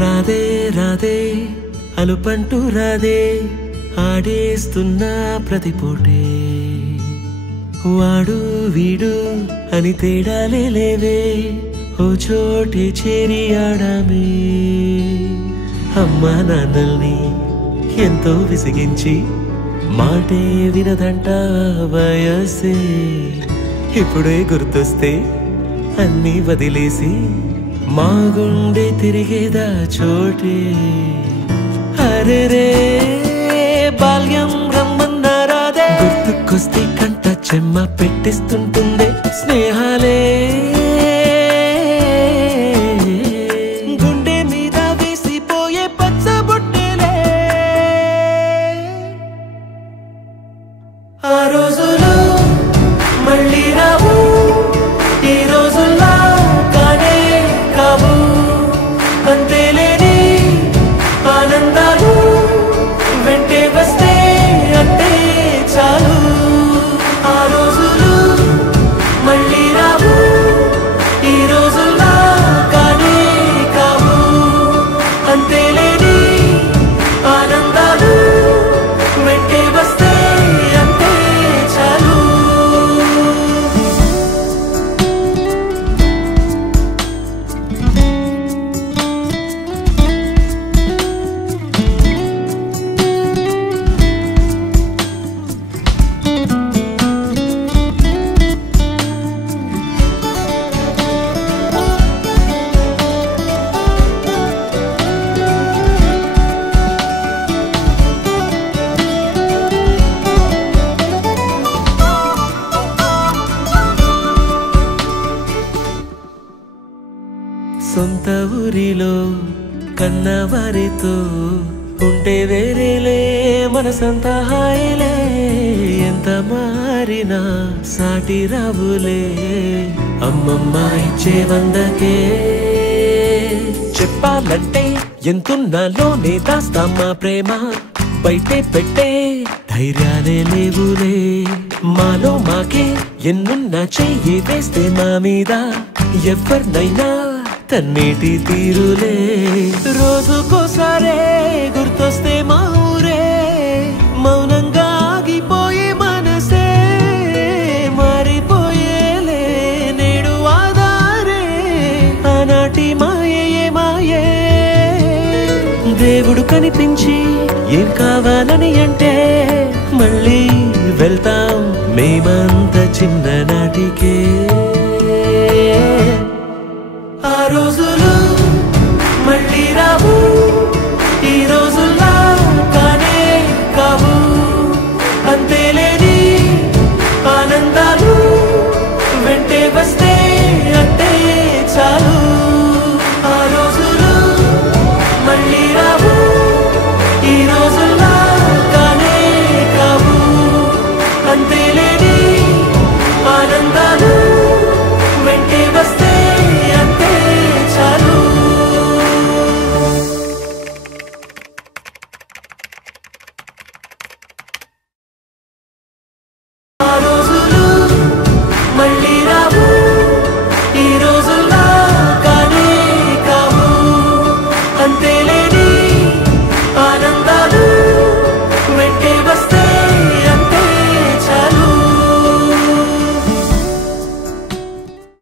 రాధే రాధే అలుపంటూ రాధే ఆడేస్తున్నా ప్రతిపోటే వాడు వీడు అని తేడాలే లేవే ఓ చోటే చేరి ఆడామే అమ్మా నాన్నల్ని ఎంతో విసిగించి మాటే వినదంట వయసే ఇప్పుడే గుర్తొస్తే అన్నీ వదిలేసి మా గుండె తిరిగేదా చోటే అరే రే బాల్యం రమ్మన్నారాదే గుర్తుకొస్తే కంట చెమ్మ పెట్టిస్తుంటుందే స్నేహాలే గుండె మీద వేసిపోయే పచ్చబొట్టెలే ఆ రోజులు మళ్ళీ రావు ఈ రోజుల్లా కానే కావు అంతేలేని ఆనందాలు వెంటే వస్తే అంతే చాలు ఆ రోజులు మళ్ళీ రావు ఈ రోజుల్లా కానే కావు అంతేలేని ఆనందాలు వెంటే వస్తే అంతే చాలు సొంత ఊరిలో కన్నవారితో ఉంటే వేరేలే మనసంత హాయిలే ఎంత మారినా సాటి రావులే అమ్మమ్మ ఇచ్చే వందకే చెప్పాలంటే ఎంతున్నాలోనే దాస్తామా ప్రేమ బయటే పెట్టే ధైర్యాలే లేవులే మాలో మాకే ఎన్నున్నా చెయ్యి వేస్తే మా మీద ఎవరినైనా తన్నేటి తీరులే రోజుకోసారే గుర్తొస్తే మా ఊరే మౌనంగా ఆగిపోయే మనసే మారిపోయేలే నేడు ఆధారే ఆనాటి మాయే మాయే దేవుడు కనిపించి ఏం కావాలని అంటే మళ్ళీ వెళ్తాం మేమంత చిన్ననాటికే